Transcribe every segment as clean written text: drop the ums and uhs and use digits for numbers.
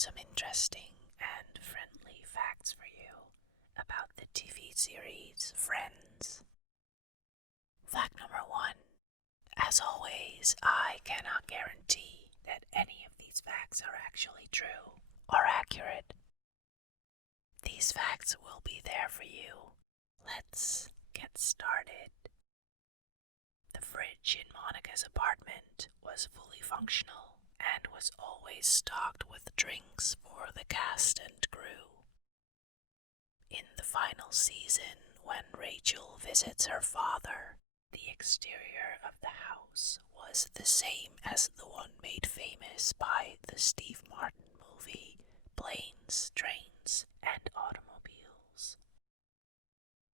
some interesting and friendly facts for you about the TV series Friends. Fact number 1. As always, I cannot guarantee that any of these facts are actually true or accurate. These facts will be there for you. Let's get started. The fridge in Monica's apartment was fully functional and was always stocked with drinks for the cast and crew. In the final season, when Rachel visits her father, the exterior of the house was the same as the one made famous by the Steve Martin movie Planes, Trains, and Automobiles.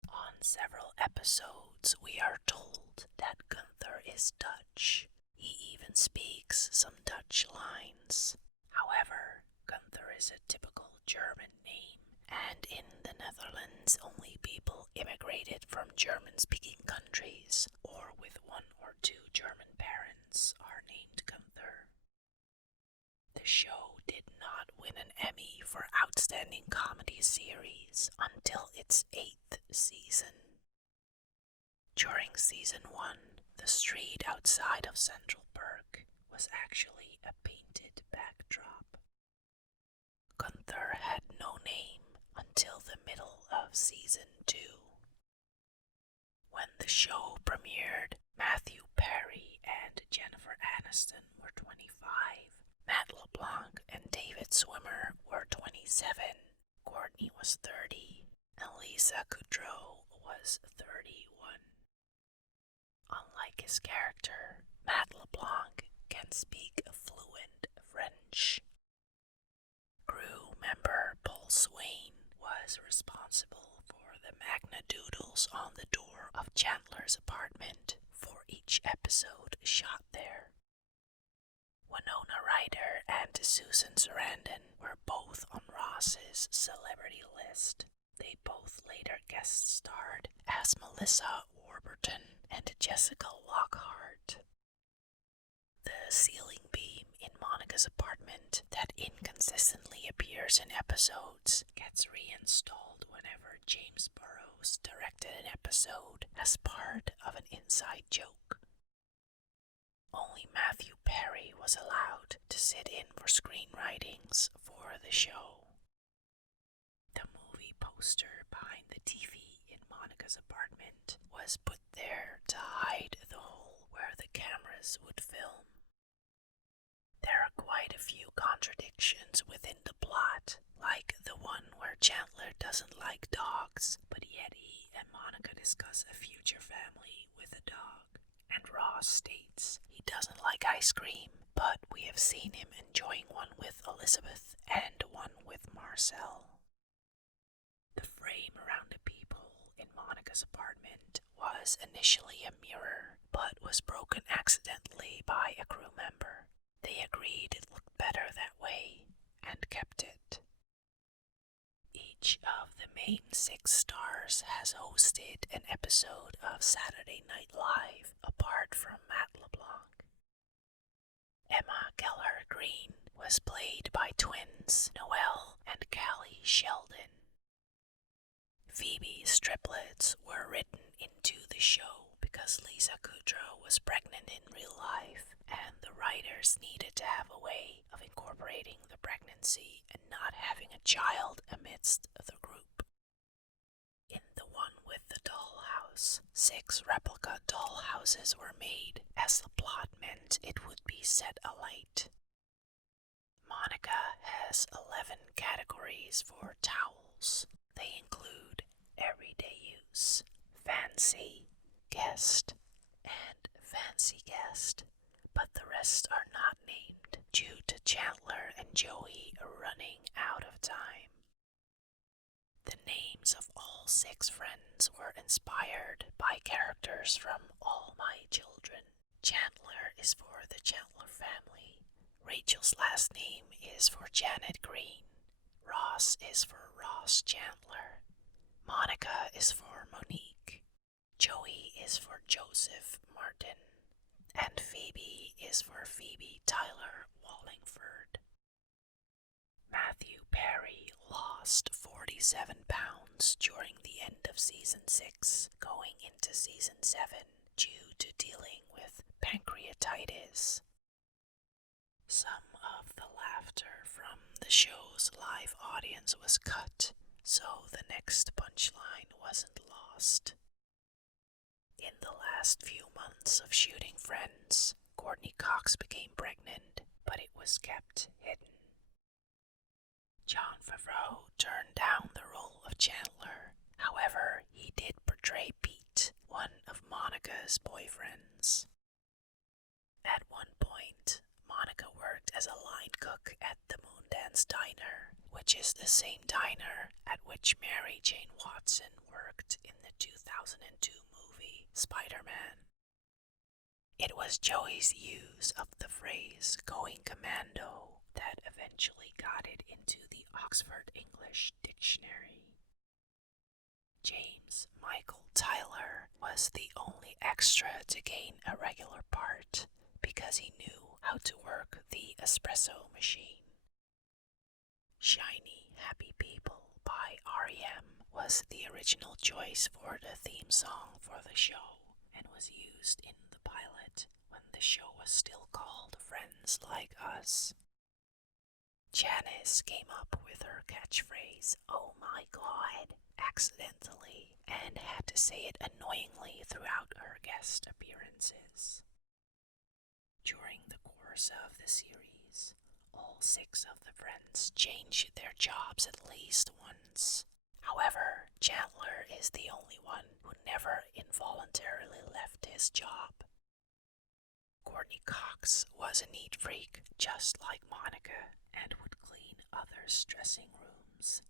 On several episodes, we are told that Gunther is Dutch. He even speaks some Dutch lines. However, Gunther is a typical German name, and in the Netherlands, only people immigrated from German-speaking countries or with 1 or 2 German parents are named Gunther. The show did not win an Emmy for Outstanding Comedy Series until its 8th season. During season 1, the street outside of Central Park was actually a painted backdrop. Gunther had no name until the middle of season 2. When the show premiered, Matthew Perry and Jennifer Aniston were 25, Matt LeBlanc and David Schwimmer were 27, Courtney was 30, and Lisa Kudrow was 31. Unlike his character, Matt LeBlanc can speak fluent French. Crew member Paul Swain was responsible for the Magna Doodles on the door of Chandler's apartment for each episode shot there. Winona Ryder and Susan Sarandon were both on Ross's celebrity list. They both later guest starred as Melissa Warburton and Jessica Lockhart. The ceiling beam in Monica's apartment that inconsistently appears in episodes gets reinstalled whenever James Burrows directed an episode as part of an inside joke. Only Matthew Perry was allowed to sit in for screenwritings for the show. The movie poster behind the TV in Monica's apartment was put there to hide the hole where the cameras would film. There are quite a few contradictions within the plot, like the one where Chandler doesn't like dogs, but yet he and Monica discuss a future family with a dog, and Ross states he doesn't like ice cream, but we have seen him enjoying one with Elizabeth and one with Marcel. The frame around the peephole in Monica's apartment was initially a mirror, but was broken accidentally by a crew member. They agreed it looked better that way, and kept it. Each of the main 6 stars has hosted an episode of Saturday Night Live, apart from Matt LeBlanc. Emma Keller Green was played by twins Noelle and Callie Sheldon. Phoebe's triplets were written into the show because Lisa Kudrow was pregnant in real life, and the writers needed to have a way of incorporating the pregnancy and not having a child amidst the group. In the one with the dollhouse, 6 replica dollhouses were made, as the plot meant it would be set alight. Monica has 11 categories for towels. They include everyday use, fancy, guest, and fancy guest, but the rest are not named due to Chandler and Joey running out of time. The names of all 6 friends were inspired by characters from All My Children. Chandler is for the Chandler family. Rachel's last name is for Janet Green. Ross is for Ross Chandler. Monica is for Monique. Joey is for Joseph Martin. And Phoebe is for Phoebe Tyler Wallingford. 47 pounds during the end of season 6, going into season 7 due to dealing with pancreatitis. Some of the laughter from the show's live audience was cut, so the next punchline wasn't lost. In the last few months of shooting Friends, Courtney Cox became pregnant, but it was kept hidden. Jon Favreau turned down the role of Chandler. However, he did portray Pete, one of Monica's boyfriends. At one point, Monica worked as a line cook at the Moondance Diner, which is the same diner at which Mary Jane Watson worked in the 2002 movie Spider-Man. It was Joey's use of the phrase "going commando" that eventually got it into the Oxford English Dictionary. James Michael Tyler was the only extra to gain a regular part because he knew how to work the espresso machine. Shiny Happy People by R.E.M. was the original choice for the theme song for the show and was used in the pilot when the show was still called Friends Like Us. Janice came up with her catchphrase, "Oh my God," accidentally and had to say it annoyingly throughout her guest appearances. During the course of the series, all 6 of the friends changed their jobs at least once. However, Chandler is the only one who never involuntarily left his job. Courtney Cox was a neat freak, just like Monica, and would clean others' dressing rooms.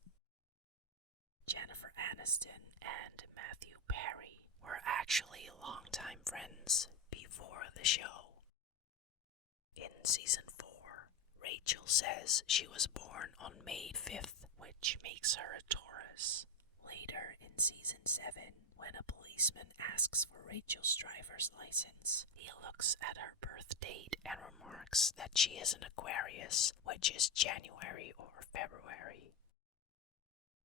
Jennifer Aniston and Matthew Perry were actually longtime friends before the show. In season 4, Rachel says she was born on May 5th, which makes her a Taurus. Later in season 7, when a policeman asks for Rachel's driver's license, he looks at her birth date and remarks that she is an Aquarius, which is January or February.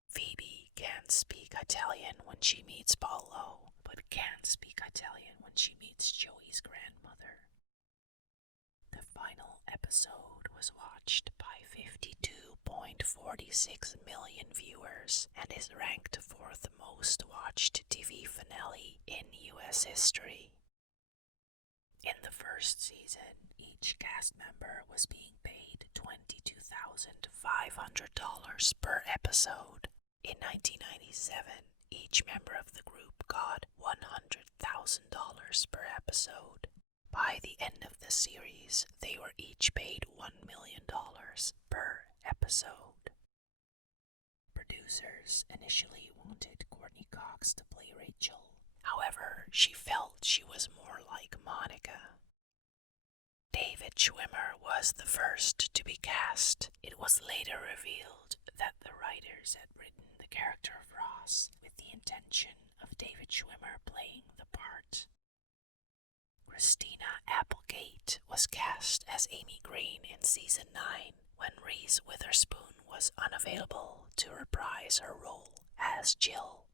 Phoebe can't speak Italian when she meets Paolo, but can speak Italian when she meets Joey's grandmother. The final episode was watched by 52.46 million viewers and is ranked 4th most watched TV finale in US history. In the first season, each cast member was being paid $22,500 per episode. In 1997, each member of the group got $100,000 per episode. By the end of the series, they were each paid $1 million per episode. Producers initially wanted Courtney Cox to play Rachel. However, she felt she was more like Monica. David Schwimmer was the first to be cast. It was later revealed that the writers had written the character of Ross with the intention of David Schwimmer playing the part. Christina Applegate was cast as Amy Green in season 9 when Reese Witherspoon was unavailable to reprise her role as Jill.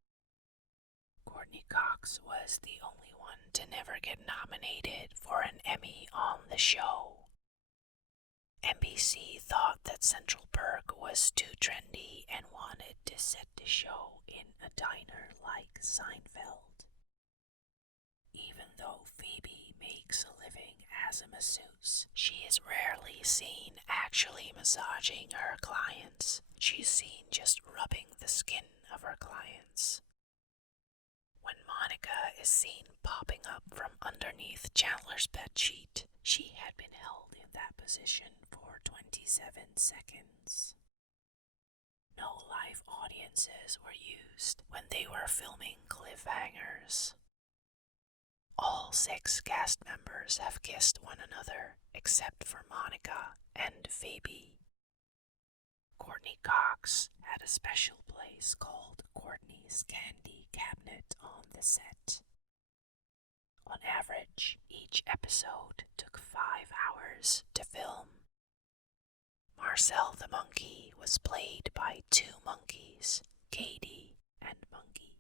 Courtney Cox was the only one to never get nominated for an Emmy on the show. NBC thought that Central Perk was too trendy and wanted to set the show in a diner like Seinfeld. Even though Phoebe makes a living as a masseuse, she is rarely seen actually massaging her clients. She's seen just rubbing the skin of her clients. When Monica is seen popping up from underneath Chandler's bedsheet, she had been held in that position for 27 seconds. No live audiences were used when they were filming cliffhangers. All 6 cast members have kissed one another, except for Monica and Phoebe. Courtney Cox had a special place called Courtney's Candy Cabinet on the set. On average, each episode took 5 hours to film. Marcel the monkey was played by 2 monkeys, Katie, and Monkey.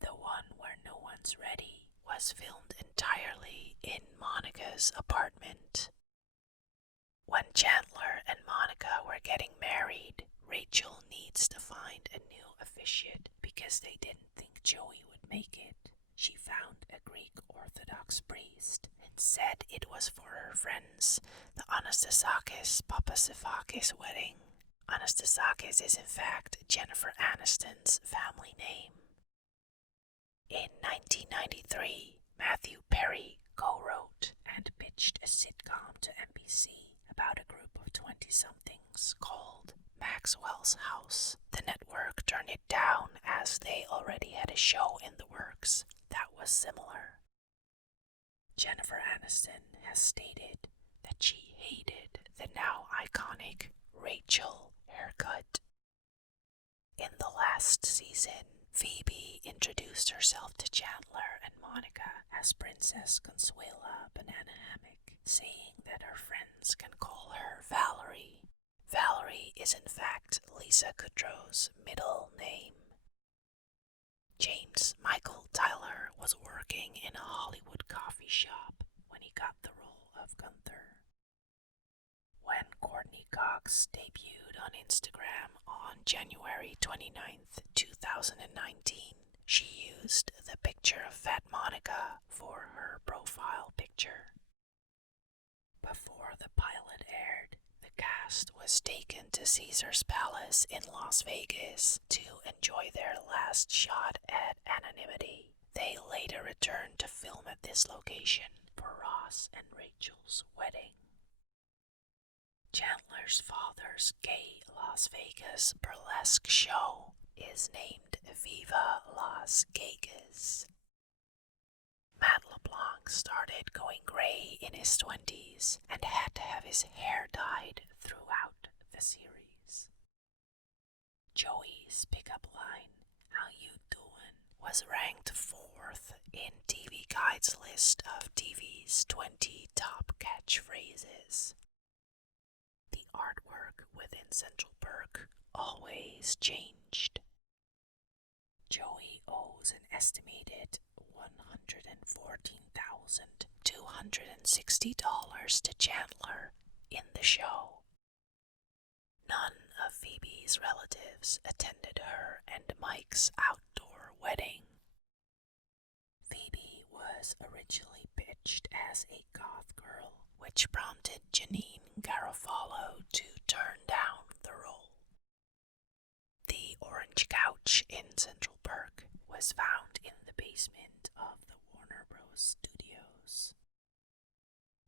The one where no one's ready was filmed entirely in Monica's apartment. When Chandler and Monica were getting married, Rachel needs to find a new officiant because they didn't think Joey would make it. She found a Greek Orthodox priest and said it was for her friends, the Anastasakis Papasifakis wedding. Anastasakis is in fact Jennifer Aniston's family name. In 1993, Matthew Perry co-wrote and pitched a sitcom to NBC about a group of 20-somethings called Maxwell's House. The network turned it down as they already had a show in the works that was similar. Jennifer Aniston has stated that she hated the now iconic Rachel haircut. In the last season, Phoebe introduced herself to Chandler and Monica as Princess Consuela Banana Hammock, saying that her friends can call her Valerie. Valerie is in fact Lisa Kudrow's middle name. James Michael Tyler was working in a Hollywood coffee shop when he got the role of Gunther. When Courtney Cox debuted on Instagram on January 29th, 2019, she used the picture of Fat Monica for her profile picture. Before the pilot aired, the cast was taken to Caesar's Palace in Las Vegas to enjoy their last shot at anonymity. They later returned to film at this location for Ross and Rachel's wedding. Chandler's father's gay Las Vegas burlesque show is named Viva Las Gagas. Matt LeBlanc started going gray in his 20s and had to have his hair dyed throughout the series. Joey's pickup line, "How you doin'?" was ranked 4th in TV Guide's list of TV's 20 top catchphrases. The artwork within Central Perk always changed. Joey owes an estimated $114,260 to Chandler in the show. None of Phoebe's relatives attended her and Mike's outdoor wedding. Phoebe was originally pitched as a goth girl, which prompted Janine Garofalo to turn down the role. The orange couch in Central Perk was found in the basement of the Warner Bros. Studios.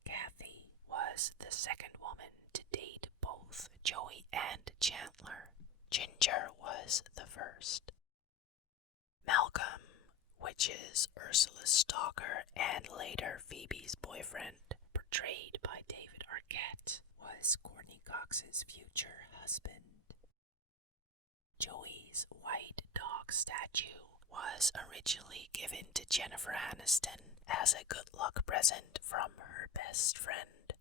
Kathy was the second woman to date both Joey and Chandler. Ginger was the first. Malcolm, which is Ursula's stalker and later Phoebe's boyfriend, portrayed by David Arquette, was Courtney Cox's future husband. Joey's white dog statue was originally given to Jennifer Aniston as a good luck present from her best friend.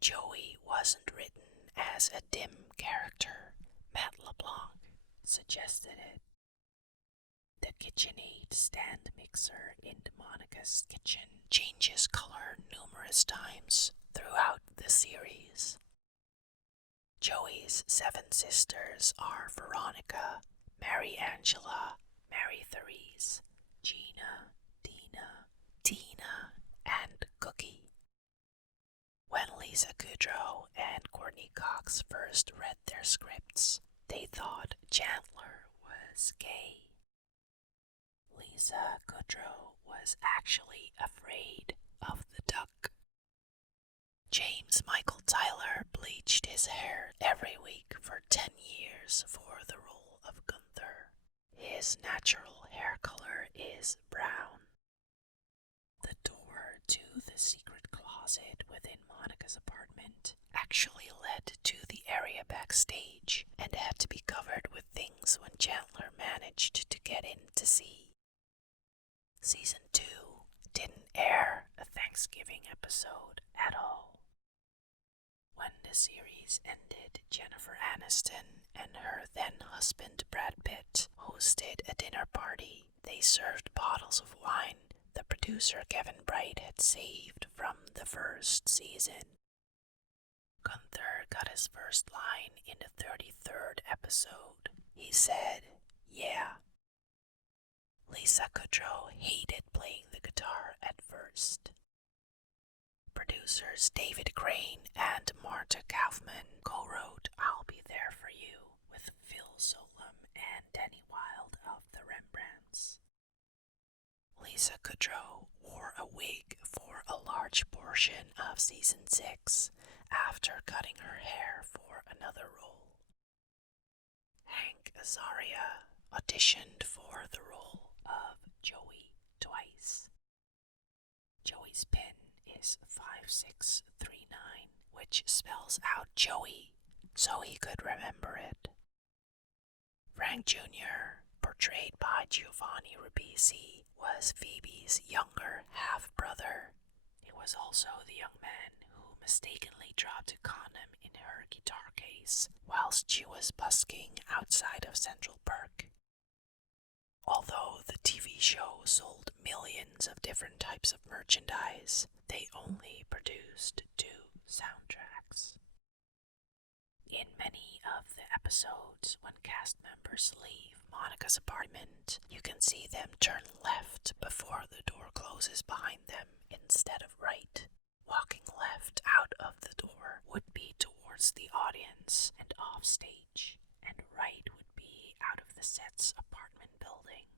Joey wasn't written as a dim character. Matt LeBlanc suggested it. The KitchenAid stand mixer in Monica's kitchen changes color numerous times throughout the series. Joey's 7 sisters are Veronica, Mary Angela, Mary Therese, Gina, Dina, Tina, and Cookie. When Lisa Kudrow and Courtney Cox first read their scripts, they thought Chandler was gay. Lisa Kudrow was actually afraid of the duck. James Michael Tyler bleached his hair every week for 10 years for the role of Gunther. His natural hair color is brown. The door to the secret closet within Monica's apartment actually led to the area backstage and had to be covered with things when Chandler managed to get in to see. Season 2 didn't air a Thanksgiving episode at all. When the the series ended, Jennifer Aniston and her then-husband Brad Pitt hosted a dinner party. They served bottles of wine the producer Kevin Bright had saved from the first season. Gunther got his first line in the 33rd episode. He said, "Yeah." Lisa Kudrow hated playing the guitar at first. Producers David Crane and Marta Kaufman co-wrote "I'll Be There For You" with Phil Solem and Danny Wilde of the Rembrandts. Lisa Kudrow wore a wig for a large portion of season 6 after cutting her hair for another role. Hank Azaria auditioned for the role of Joey twice. Joey's pin is 5639, which spells out Joey so he could remember it. Frank Jr., portrayed by Giovanni Ribisi, was Phoebe's younger half-brother. He was also the young man who mistakenly dropped a condom in her guitar case whilst she was busking outside of Central Park. Although the TV show sold millions of different types of merchandise, they only produced 2 soundtracks. In many of the episodes, when cast members leave Monica's apartment, you can see them turn left before the door closes behind them instead of right. Walking left out of the door would be towards the audience and off stage, and right would be out of the set's apartment building.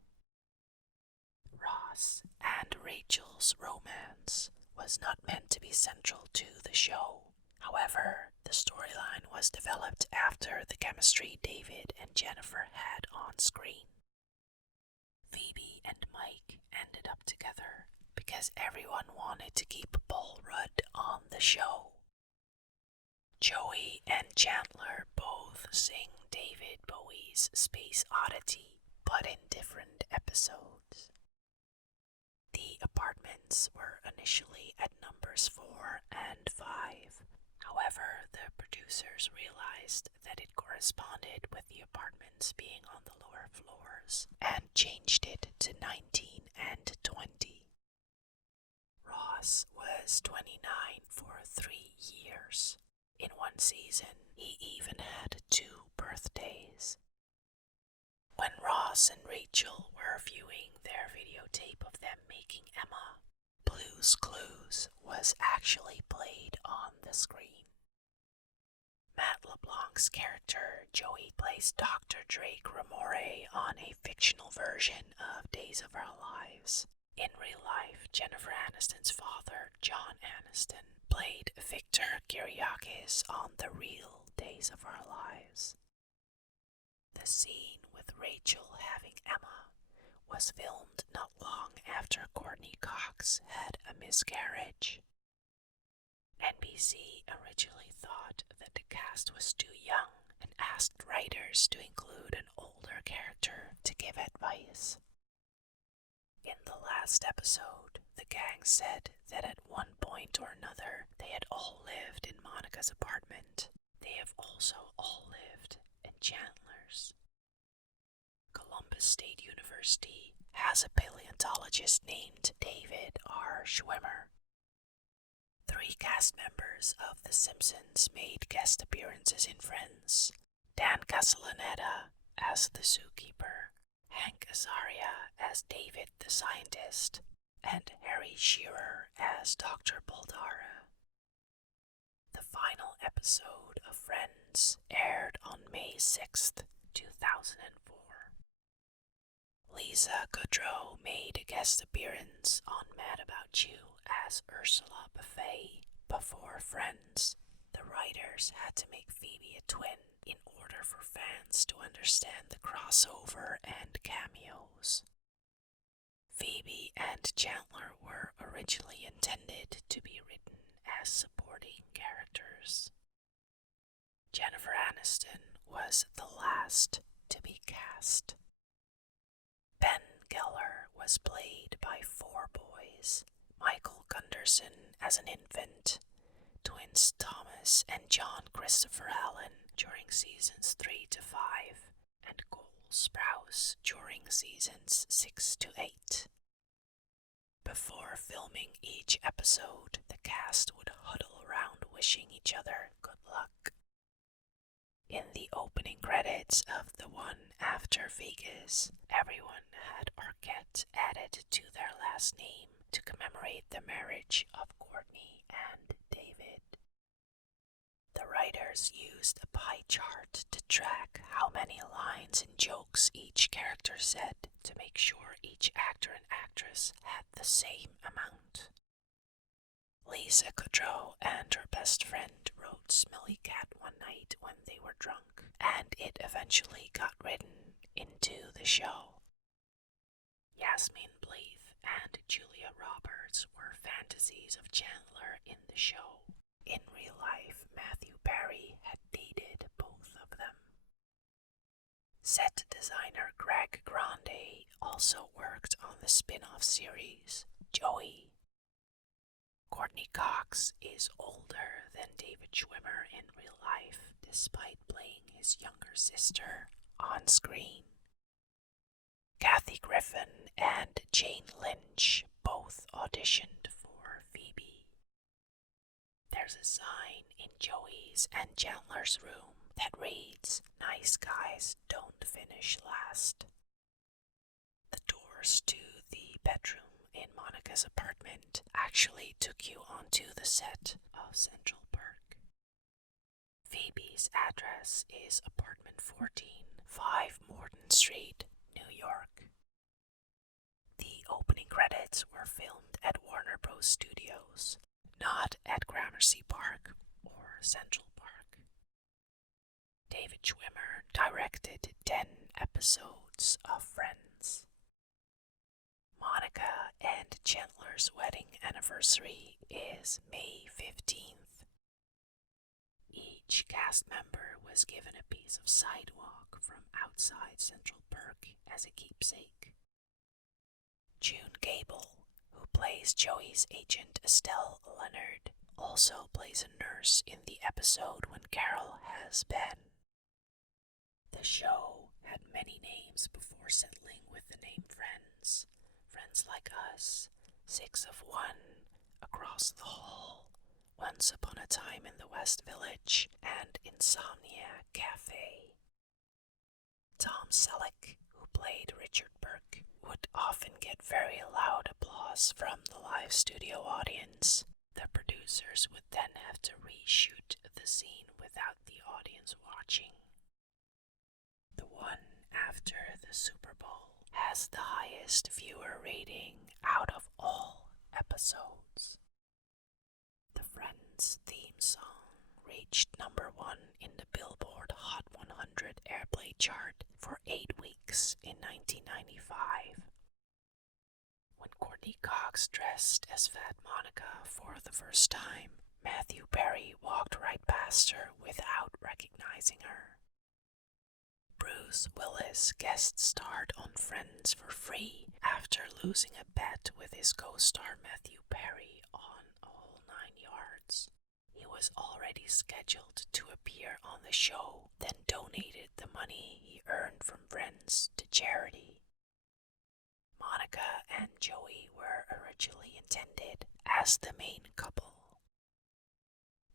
Ross and Rachel's romance was not meant to be central to the show. However, the storyline was developed after the chemistry David and Jennifer had on screen. Phoebe and Mike ended up together because everyone wanted to keep Paul Rudd on the show. Joey and Chandler both sing David Bowie's Space Oddity, but in different episodes. The apartments were initially at numbers 4 and 5. However, the producers realized that it corresponded with the apartments being on the lower floors and changed it to 19 and 20. Ross was 29 for 3 years. In one season, he even had 2 birthdays. When Ross and Rachel were viewing their videotape of them making Emma, Blue's Clues was actually played on the screen. Matt LeBlanc's character, Joey, plays Dr. Drake Ramore on a fictional version of Days of Our Lives. In real life, Jennifer Aniston's father, John Aniston, played Victor Kiriakis on the real Days of Our Lives. The scene with Rachel having Emma was filmed not long after Courtney Cox had a miscarriage. NBC originally thought that the cast was too young and asked writers to include an older character to give advice. In the last episode, the gang said that at one point or another they had all lived in Monica's apartment. They have also all lived in Chandler's. Columbus State University has a paleontologist named David R. Schwimmer. 3 cast members of The Simpsons made guest appearances in Friends. Dan Castellaneta as the zookeeper, Hank Azaria as David the scientist, and Harry Shearer as Dr. Baldara. The final episode of Friends aired on May 6th, 2004. Lisa Kudrow made a guest appearance on Mad About You as Ursula Buffet. Before Friends, the writers had to make Phoebe a twin in order for fans to understand the crossover and cameos. Phoebe and Chandler were originally intended to be written as supporting characters. Jennifer Aniston was the last to be cast. Ben Geller was played by 4 boys: Michael Gunderson as an infant, twins Thomas Loomis and John Christopher Allen during seasons 3 to 5, and Cole Sprouse during seasons 6 to 8. Before filming each episode, the cast would huddle around wishing each other good luck. In the opening credits of the one after Vegas, everyone had Arquette added to their last name to commemorate the marriage of Courtney and David. The writers used a pie chart to track how many lines and jokes each character said to make sure each actor and actress had the same amount. Lisa Kudrow and her best friend wrote Smelly Cat one night when they were drunk, and it eventually got written into the show. Yasmin Bleeth and Julia Roberts were fantasies of Chandler in the show. In real life, Matthew Perry had dated both of them. Set designer Greg Grande also worked on the spin-off series, Joey. Courtney Cox is older than David Schwimmer in real life, despite playing his younger sister on screen. Kathy Griffin and Jane Lynch both auditioned for Phoebe. There's a sign in Joey's and Chandler's room that reads, "Nice guys don't finish last." The doors to the bedroom in Monica's apartment actually took you onto the set of Central Park. Phoebe's address is apartment 14, 5 Morton Street, New York. The opening credits were filmed at Warner Bros. Studios, not at Gramercy Park or Central Park. David Schwimmer directed 10 episodes of Friends. Monica and Chandler's wedding anniversary is May 15th. Each cast member was given a piece of sidewalk from outside Central Park as a keepsake. June Gable, who plays Joey's agent Estelle Leonard, also plays a nurse in the episode when Carol has Ben. The show had many names before settling with the name Friends. Friends Like Us, 6 of 1, Across the Hall, Once Upon a Time in the West Village, and Insomnia Cafe. Tom Selleck, who played Richard Burke, would often get very loud applause from the live studio audience. The producers would then have to reshoot the scene without the audience watching. The one after the Super Bowl has the highest viewer rating out of all episodes. The Friends theme song reached number 1 in the Billboard Hot 100 Airplay chart for 8 weeks in 1995. When Courtney Cox dressed as Fat Monica for the first time, Matthew Perry walked right past her without recognizing her. Bruce Willis guest starred on Friends for free after losing a bet with his co-star Matthew Perry on A Whole 9 Yards. He was already scheduled to appear on the show, then donated the money he earned from Friends to charity. Monica and Joey were originally intended as the main couple.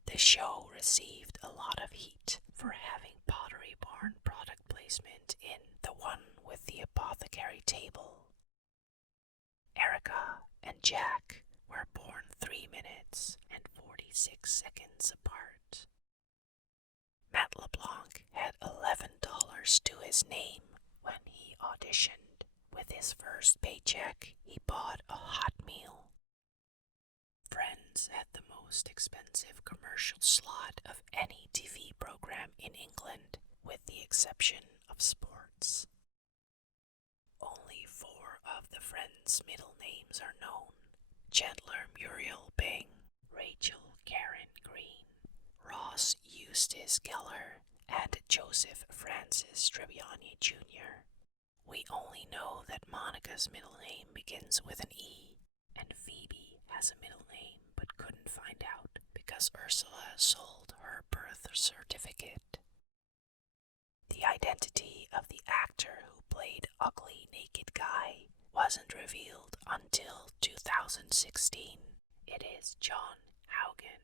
The show received a lot of heat for having Pottery Barn product placement in the one with the apothecary table. Erica and Jack were born 3 minutes and 46 seconds apart. Matt LeBlanc had $11 to his name when he auditioned. With his first paycheck, he bought a hot meal. Friends had the most expensive commercial slot of any TV program in England, with the exception of sports. Only 4 of the Friends' middle names are known: Chandler Muriel Bing, Rachel Karen Green, Ross Eustace Geller, and Joseph Francis Tribbiani Jr. We only know that Monica's middle name begins with an E, and Phoebe has a middle name but couldn't find out because Ursula sold her birth certificate. The identity of the actor who played Ugly Naked Guy wasn't revealed until 2016. It is John Haugen.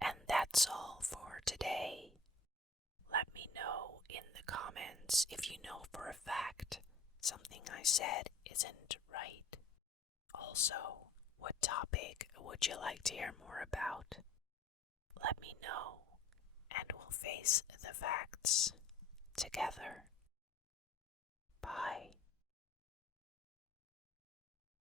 And that's all for today. Let me know in the comments if you know for a fact something I said isn't right. Also, what topic would you like to hear more about? Let me know, and we'll face the facts together. Bye.